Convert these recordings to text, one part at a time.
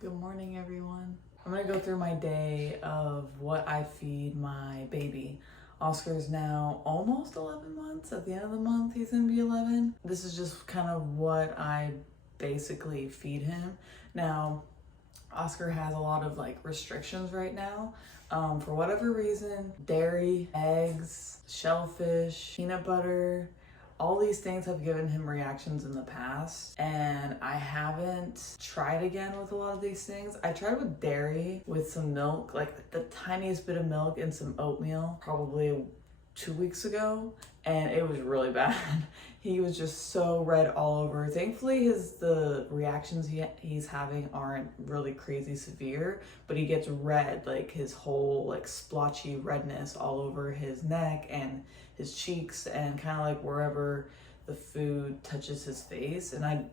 Good morning, everyone. I'm gonna go through my day of what I feed my baby. Oscar's now almost 11 months. At the end of the month, he's gonna be 11. This is just kind of what I basically feed him. Now, Oscar has a lot of restrictions right now. For whatever reason, dairy, eggs, shellfish, peanut butter, all these things have given him reactions in the past, and I haven't tried again with a lot of these things. I tried with dairy with some milk, like the tiniest bit of milk and some oatmeal, probably 2 weeks ago, and it was really bad. He was just so red all over. Thankfully, the reactions he's having aren't really crazy severe, but he gets red, like his whole splotchy redness all over his neck and his cheeks and kind of wherever the food touches his face. And I,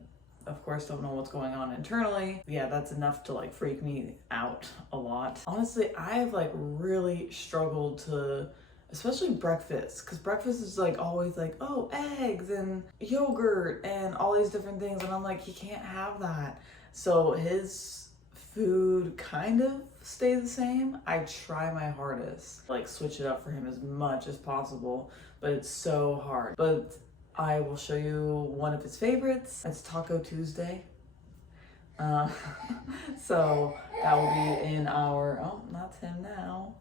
of course, don't know what's going on internally. Yeah, that's enough to freak me out a lot. Honestly, I have really struggled to, especially breakfast, because breakfast is always oh, eggs and yogurt and all these different things, and I'm like, he can't have that. So his food kind of stays the same. I try my hardest, switch it up for him as much as possible, but it's so hard. But I will show you one of his favorites. It's Taco Tuesday. So that will be in our, oh, that's him now.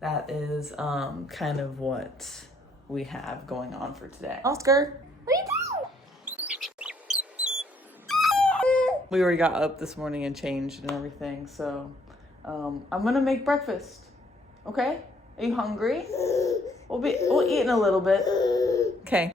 That is kind of what we have going on for today. Oscar! What are you doing? We already got up this morning and changed and everything, so I'm gonna make breakfast. Okay? Are you hungry? We'll eat in a little bit. Okay.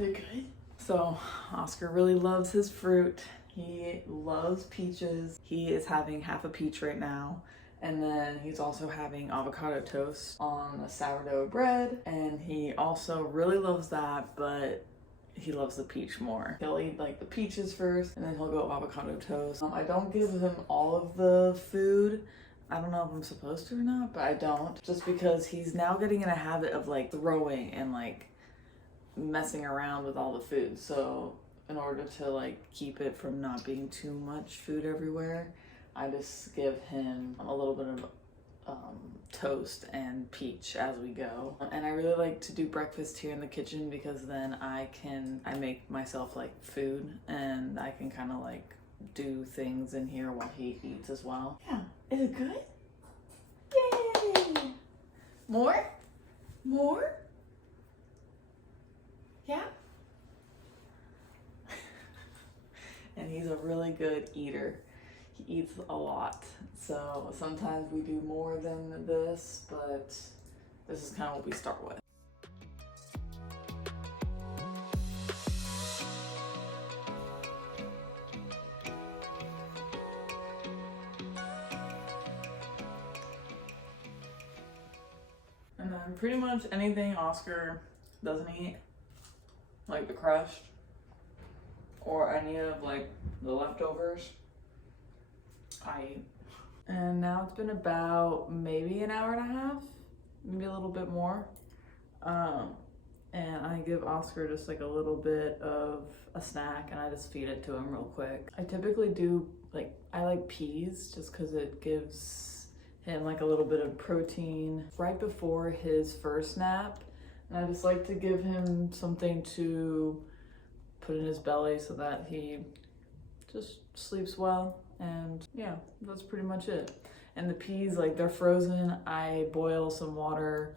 Okay. So Oscar really loves his fruit. He loves peaches. He is having half a peach right now. And then he's also having avocado toast on a sourdough bread. And he also really loves that, but he loves the peach more. He'll eat the peaches first, and then he'll go avocado toast. I don't give him all of the food. I don't know if I'm supposed to or not, but I don't. Just because he's now getting in a habit of throwing and messing around with all the food. So in order to keep it from not being too much food everywhere, I just give him a little bit of toast and peach as we go. And I really like to do breakfast here in the kitchen, because then I make myself food, and I can kind of do things in here while he eats as well. Yeah, is it good? Yay! More? Yeah. And he's a really good eater. He eats a lot. So sometimes we do more than this, but this is kind of what we start with. And then pretty much anything Oscar doesn't eat, like the crust or any of the leftovers, I eat. And now it's been about maybe an hour and a half, maybe a little bit more. And I give Oscar just a little bit of a snack, and I just feed it to him real quick. I typically do I like peas just because it gives him a little bit of protein right before his first nap. And I just like to give him something to put in his belly so that he just sleeps well. And yeah, that's pretty much it. And the peas, they're frozen. I boil some water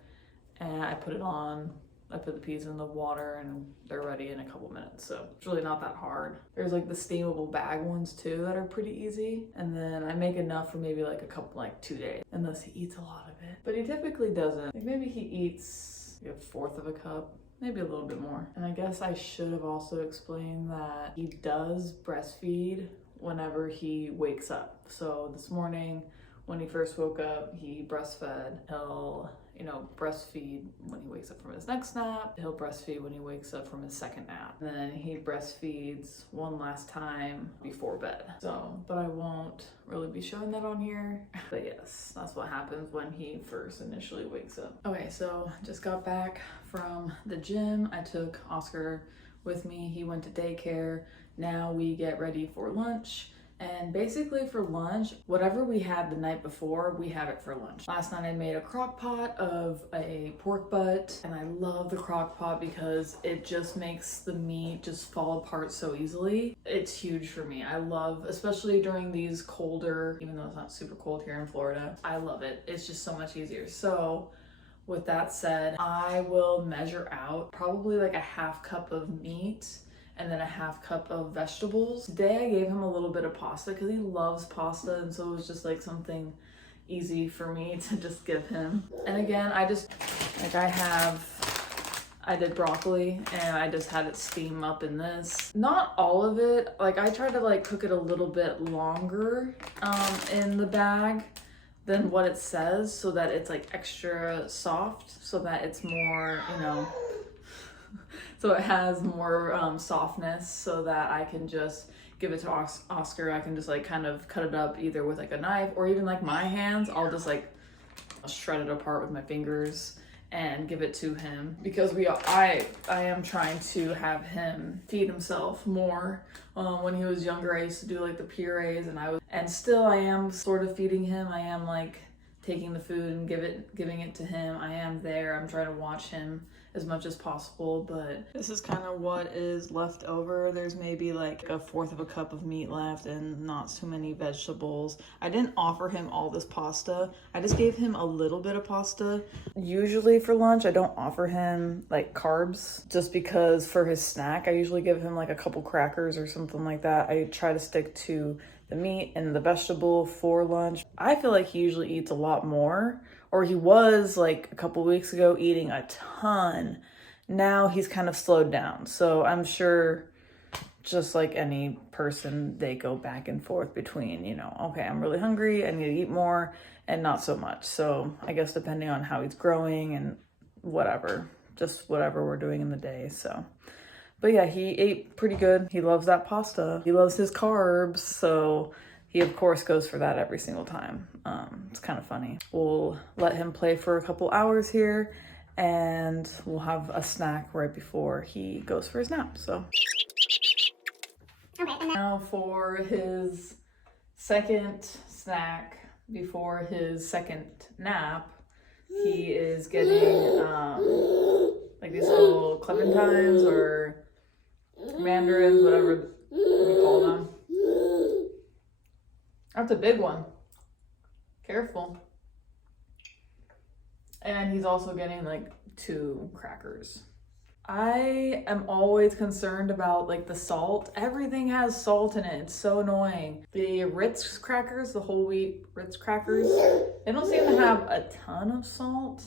and I put the peas in the water, and they're ready in a couple minutes. So it's really not that hard. There's the steamable bag ones too that are pretty easy. And then I make enough for maybe a couple, 2 days, unless he eats a lot of it. But he typically doesn't. Maybe he eats a fourth of a cup, maybe a little bit more. And I guess I should have also explained that he does breastfeed whenever he wakes up. So this morning when he first woke up, he breastfed till you know, breastfeed when he wakes up from his next nap. He'll breastfeed when he wakes up from his second nap. And then he breastfeeds one last time before bed. So, but I won't really be showing that on here. But yes, that's what happens when he first initially wakes up. Okay, so just got back from the gym. I took Oscar with me. He went to daycare. Now we get ready for lunch. And basically for lunch, whatever we had the night before, we have it for lunch. Last night I made a crock pot of a pork butt, and I love the crock pot because it just makes the meat just fall apart so easily. It's huge for me. I love, especially during these colder, even though it's not super cold here in Florida, I love it. It's just so much easier. So with that said, I will measure out probably like a half cup of meat and then a half cup of vegetables. Today I gave him a little bit of pasta because he loves pasta, and so it was just like something easy for me to just give him. And again, I did broccoli and I just had it steam up in this. Not all of it, like I tried to like cook it a little bit longer in the bag than what it says, so that it's like extra soft, so that it's more, you know, so it has more softness, so that I can just give it to Oscar. I can just like kind of cut it up either with like a knife or even like my hands. I'll just like shred it apart with my fingers and give it to him, because I am trying to have him feed himself more. When he was younger, I used to do like the purees, and still I am sort of feeding him. I am like taking the food and giving it to him. I am there. I'm trying to watch him as much as possible, but this is kind of what is left over. There's maybe like a fourth of a cup of meat left and not too many vegetables. I didn't offer him all this pasta. I just gave him a little bit of pasta. Usually for lunch, I don't offer him like carbs, just because for his snack, I usually give him like a couple crackers or something like that. I try to stick to the meat and the vegetable for lunch. I feel like he usually eats a lot more, or he was like a couple weeks ago eating a ton. Now he's kind of slowed down. So I'm sure, just like any person, they go back and forth between, you know, okay, I'm really hungry, I need to eat more, and not so much. So I guess depending on how he's growing and whatever, just whatever we're doing in the day. So, but yeah, he ate pretty good. He loves that pasta. He loves his carbs. So he of course goes for that every single time. It's kind of funny. We'll let him play for a couple hours here, and we'll have a snack right before he goes for his nap. So okay, now for his second snack before his second nap, he is getting like these little clementines or mandarins, whatever we call them. That's a big one. Careful. And he's also getting like 2 crackers. I am always concerned about like the salt. Everything has salt in it. It's so annoying. The Ritz crackers, the whole wheat Ritz crackers, they don't seem to have a ton of salt.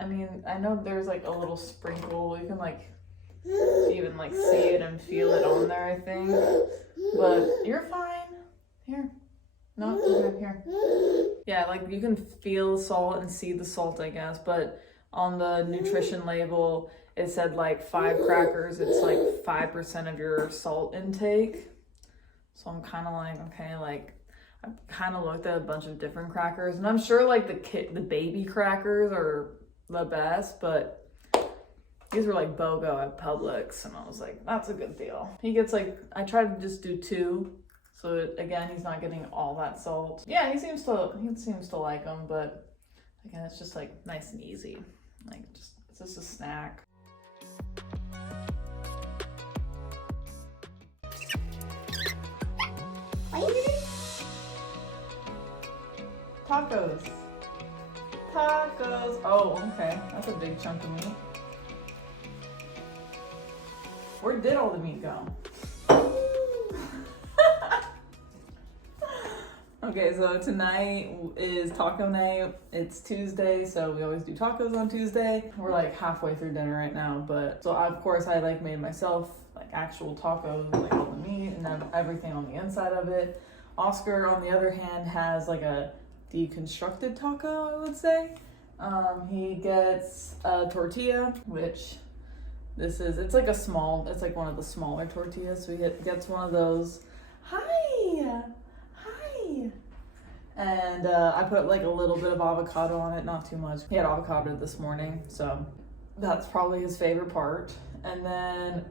I mean, I know there's like a little sprinkle. You can like even like see it and feel it on there, I think. But you're fine. Here. No, okay, here. Yeah, like you can feel salt and see the salt, I guess, but on the nutrition label, it said like 5 crackers, it's like 5% of your salt intake. So I'm kind of like, okay, like I kind of looked at a bunch of different crackers, and I'm sure like the baby crackers are the best, but these were like BOGO at Publix, and I was like, that's a good deal. He gets like, I tried to just do 2. So again, he's not getting all that salt. Yeah, he seems to like them, but again, it's just like nice and easy. Like it's just a snack. What are you doing? Tacos. Tacos. Oh, okay. That's a big chunk of meat. Where did all the meat go? Okay, so tonight is taco night. It's Tuesday, so we always do tacos on Tuesday. We're like halfway through dinner right now, but so of course I like made myself like actual tacos, like all the meat and everything on the inside of it. Oscar, on the other hand, has like a deconstructed taco, I would say. He gets a tortilla, which it's like it's like one of the smaller tortillas. So he gets one of those. Hi! Hi! And I put like a little bit of avocado on it, not too much. He had avocado this morning, so that's probably his favorite part. And then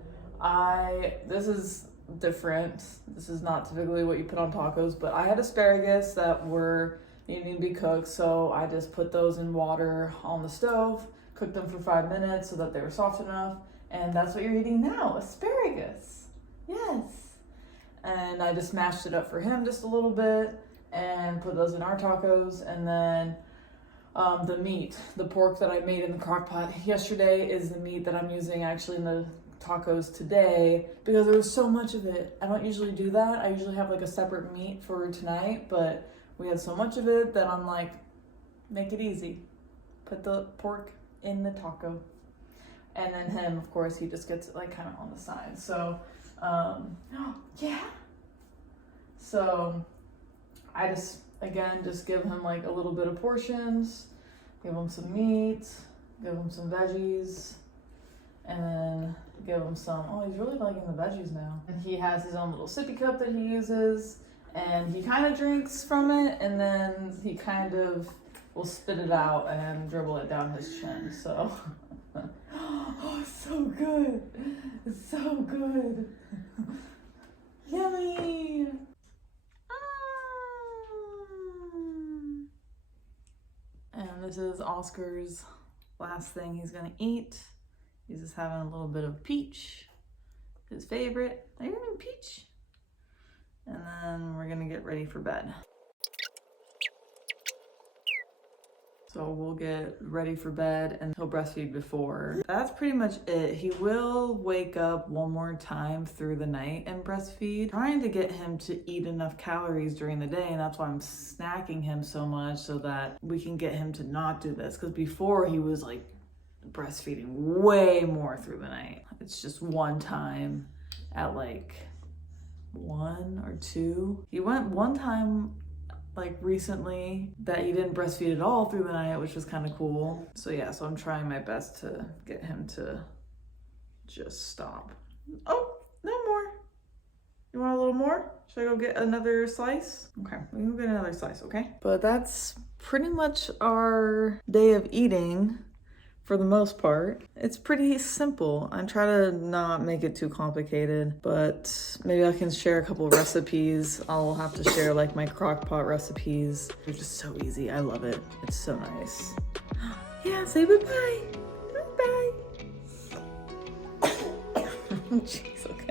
this is different. This is not typically what you put on tacos, but I had asparagus that were needing to be cooked, so I just put those in water on the stove, cooked them for 5 minutes so that they were soft enough, and that's what you're eating now, asparagus. Yes. And I just mashed it up for him just a little bit and put those in our tacos. And then the meat, the pork that I made in the crock pot yesterday is the meat that I'm using actually in the tacos today because there was so much of it. I don't usually do that. I usually have like a separate meat for tonight, but we had so much of it that I'm like, make it easy. Put the pork in the taco. And then him, of course, he just gets it like kind of on the side. So, yeah. So I just give him like a little bit of portions, give him some meat, give him some veggies, and then give him some, he's really liking the veggies now. And he has his own little sippy cup that he uses, and he kind of drinks from it, and then he kind of will spit it out and dribble it down his chin, so. Oh, it's so good. It's so good. Yummy. And this is Oscar's last thing he's gonna eat. He's just having a little bit of peach, his favorite. Are you having peach? And then we're gonna get ready for bed. So we'll get ready for bed and he'll breastfeed before. That's pretty much it. He will wake up one more time through the night and breastfeed. Trying to get him to eat enough calories during the day, and that's why I'm snacking him so much so that we can get him to not do this. Because before he was like breastfeeding way more through the night. It's just one time at like 1 or 2. He went one time like recently that he didn't breastfeed at all through the night, which was kind of cool. So yeah, so I'm trying my best to get him to just stop. Oh, no more. You want a little more? Should I go get another slice? Okay, we can go get another slice, okay? But that's pretty much our day of eating for the most part. It's pretty simple. I try to not make it too complicated, but maybe I can share a couple recipes. I'll have to share like my crock pot recipes. They're just so easy. I love it. It's so nice. Yeah, say bye-bye. Bye-bye. Jeez, okay.